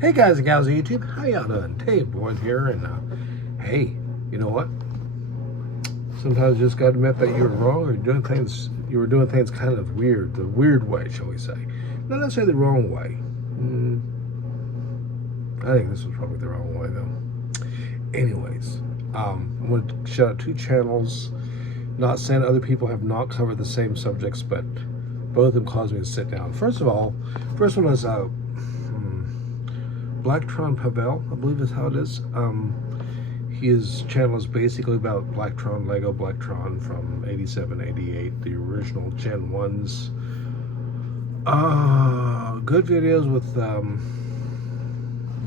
Hey guys and gals on YouTube, how y'all doing? Dave Boyd here, and hey, you know what? Sometimes you just gotta admit that you were wrong, or you were doing things kind of weird, the weird way, shall we say. Not necessarily the wrong way. I think this was probably the wrong way though. Anyways, I'm gonna shout out two channels. Not saying other people have not covered the same subjects, but both of them caused me to sit down. First of all, first one is Blacktron Pavel, I believe is how it is. His channel is basically about Blacktron, Lego Blacktron from 87, 88, the original Gen 1s. Good videos with a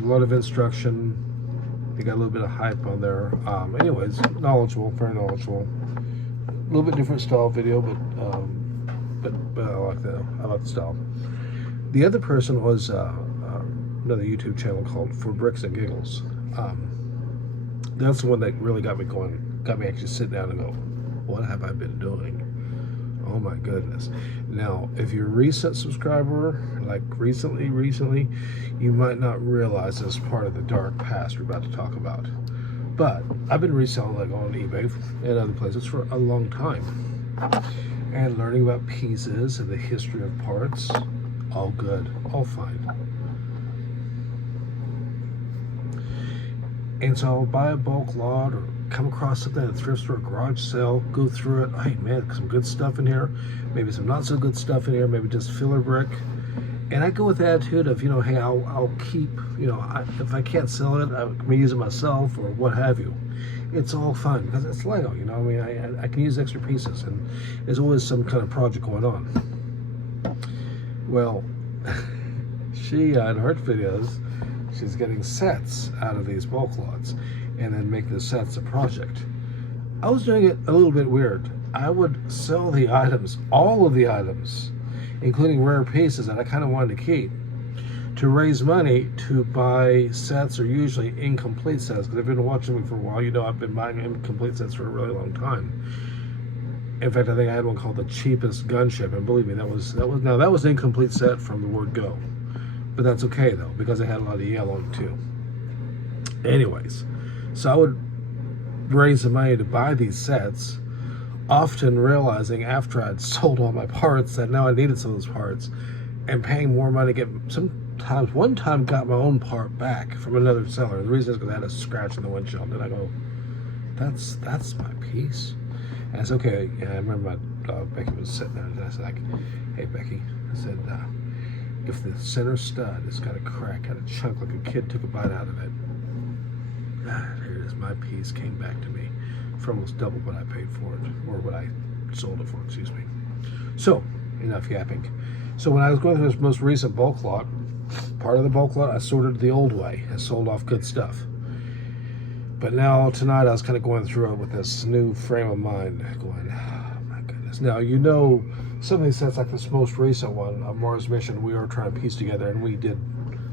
lot of instruction. They got a little bit of hype on there. Anyways, knowledgeable, very knowledgeable. A little bit different style video, but I like that. I like the style. The other person was another YouTube channel called For Bricks and Giggles. That's the one that really got me going, got me actually sit down and go, what have I been doing? Oh my goodness. Now, if you're a recent subscriber, like recently, you might not realize this part of the dark past we're about to talk about. But I've been reselling Lego on eBay and other places for a long time. And learning about pieces and the history of parts, all good, all fine. And so I'll buy a bulk lot or come across something at a thrift store, garage sale, go through it. Hey man, some good stuff in here, maybe some not so good stuff in here, maybe just filler brick. And I go with the attitude of, hey, I'll keep, if I can't sell it, I may use it myself or what have you. It's all fun because it's Lego, I can use extra pieces and there's always some kind of project going on. Well, she, in her videos, she's getting sets out of these bulk lots and then make the sets a project. I was doing it a little bit weird. I would sell the items, all of the items, including rare pieces that I kind of wanted to keep, to raise money to buy sets, or usually incomplete sets, because if you've been watching me for a while, I've been buying incomplete sets for a really long time. In fact, I think I had one called the cheapest gunship, and believe me, that was an incomplete set from the word go. But that's okay though, because it had a lot of yellow in it too. Anyways, so I would raise the money to buy these sets, often realizing after I'd sold all my parts that now I needed some of those parts, and paying more money to get, sometimes, one time got my own part back from another seller. The reason is because I had a scratch in the windshield, and I go, that's my piece. And it's okay. Yeah, I remember my Becky was sitting there, and I said, hey Becky, I said, if the center stud has got a crack, got a chunk, like a kid took a bite out of it, here it is, my piece came back to me for almost double what I paid for it, or what I sold it for, excuse me. So, enough yapping. So when I was going through this most recent bulk lot, part of the bulk lot I sorted the old way and sold off good stuff. But now tonight I was kind of going through it with this new frame of mind, going, oh my goodness. Now, some of these sets, like this most recent one, Mars Mission, we are trying to piece together, and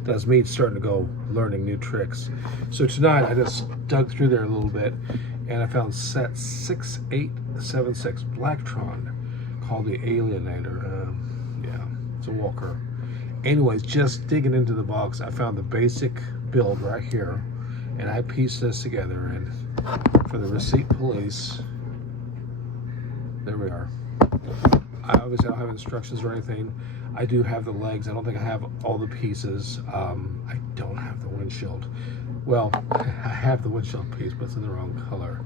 that's me starting to go learning new tricks. So tonight I just dug through there a little bit, and I found set 6876 Blacktron, called the Alienator. Yeah, it's a walker. Anyways, just digging into the box, I found the basic build right here, and I pieced this together, and for the receipt police, there we are. I obviously don't have instructions or anything. I do have the legs. I don't think I have all the pieces. I don't have the windshield. Well, I have the windshield piece, but it's in the wrong color.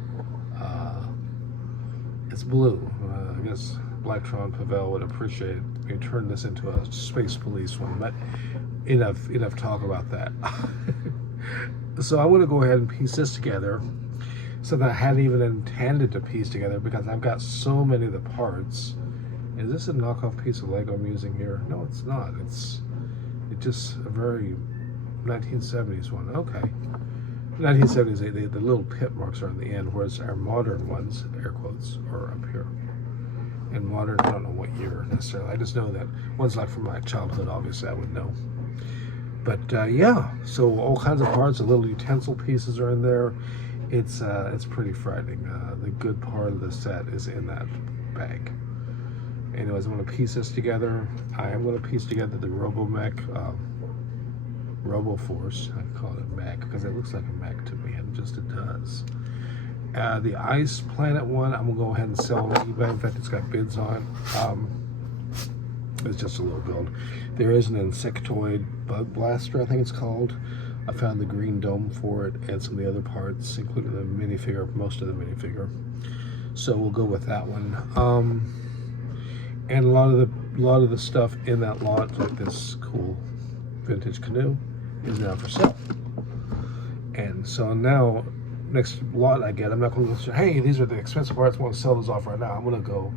It's blue. I guess Blacktron Pavel would appreciate me turning this into a space police one, but enough talk about that. So I want to go ahead and piece this together, something I hadn't even intended to piece together because I've got so many of the parts. Is this a knockoff piece of Lego I'm using here? No, it's not. It's just a very 1970s one. Okay. 1970s, the little pit marks are on the end, whereas our modern ones, air quotes, are up here. And modern, I don't know what year necessarily. I just know that one's like from my childhood, obviously I would know. But yeah, so all kinds of parts, the little utensil pieces are in there. It's pretty frightening. The good part of the set is in that bag. Anyways, I'm going to piece this together. I am going to piece together the Robomech RoboForce. I call it a mech because it looks like a mech to me, and it does. The Ice Planet one, I'm gonna go ahead and sell on eBay. In fact, it's got bids on it. It's just a little build. There is an insectoid bug blaster, I think it's called. I found the green dome for it and some of the other parts, including the minifigure, most of the minifigure. So we'll go with that one. And a lot of the stuff in that lot, like this cool vintage canoe, is now for sale. And so now, next lot I get, I'm not going to go, hey, these are the expensive parts, I want to sell those off right now. I'm going to go,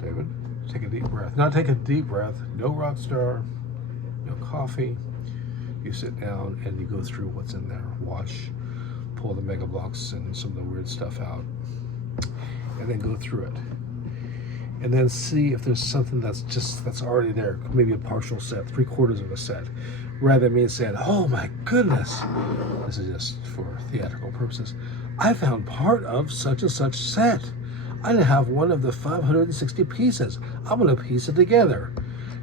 David, take a deep breath. Now take a deep breath, no Rockstar, no coffee. You sit down and you go through what's in there, wash, pull the mega blocks and some of the weird stuff out, and then go through it. And then see if there's something that's already there, maybe a partial set, 3/4 of a set, rather than me saying, oh my goodness, this is just for theatrical purposes, I found part of such and such set. I didn't have one of the 560 pieces. I'm gonna piece it together.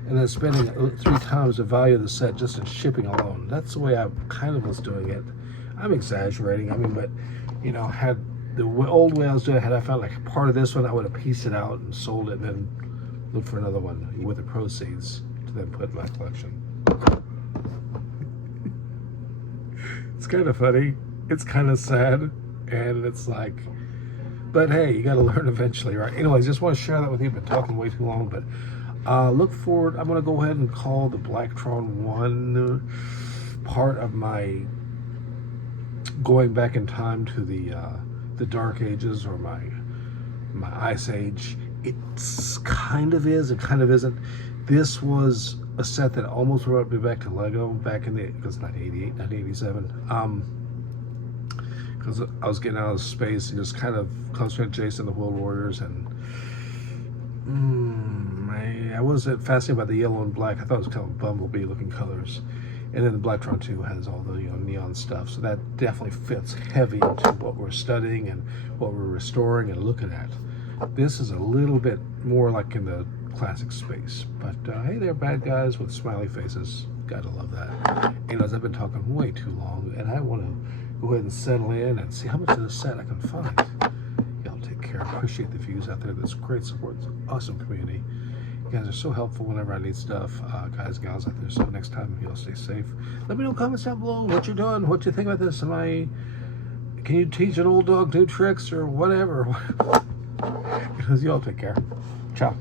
And then spending 3 times the value of the set just in shipping alone. That's the way I kind of was doing it. I'm exaggerating, I mean, but you know, had the old way I was doing it, had I found like part of this one, I would have pieced it out and sold it and then looked for another one with the proceeds to then put in my collection. It's kind of funny, it's kind of sad, and it's like, but hey, you got to learn eventually, right? Anyways, just want to share that with you. I've been talking way too long, but look forward. I'm going to go ahead and call the Blacktron 1 part of my going back in time to the Dark Ages, or my Ice Age. It's kind of is, it kind of isn't. This was a set that almost brought me back to Lego back in the, because 1988, 1987. Because I was getting out of space and just kind of concentrating chasing the World Warriors, and I wasn't fascinated by the yellow and black. I thought it was kind of Bumblebee looking colors. And then the Blacktron 2 has all the neon stuff, so that definitely fits heavy into what we're studying and what we're restoring and looking at. This is a little bit more like in the classic space, but hey, they're bad guys with smiley faces. Gotta love that. Anyways, I've been talking way too long, and I want to go ahead and settle in and see how much of this set I can find. Y'all take care. Appreciate the views out there. This great support. It's an awesome community. You guys are so helpful whenever I need stuff. Guys, gals out there. So next time, y'all stay safe. Let me know in the comments down below what you're doing, what you think about this. Can you teach an old dog new tricks or whatever? Because y'all take care. Ciao.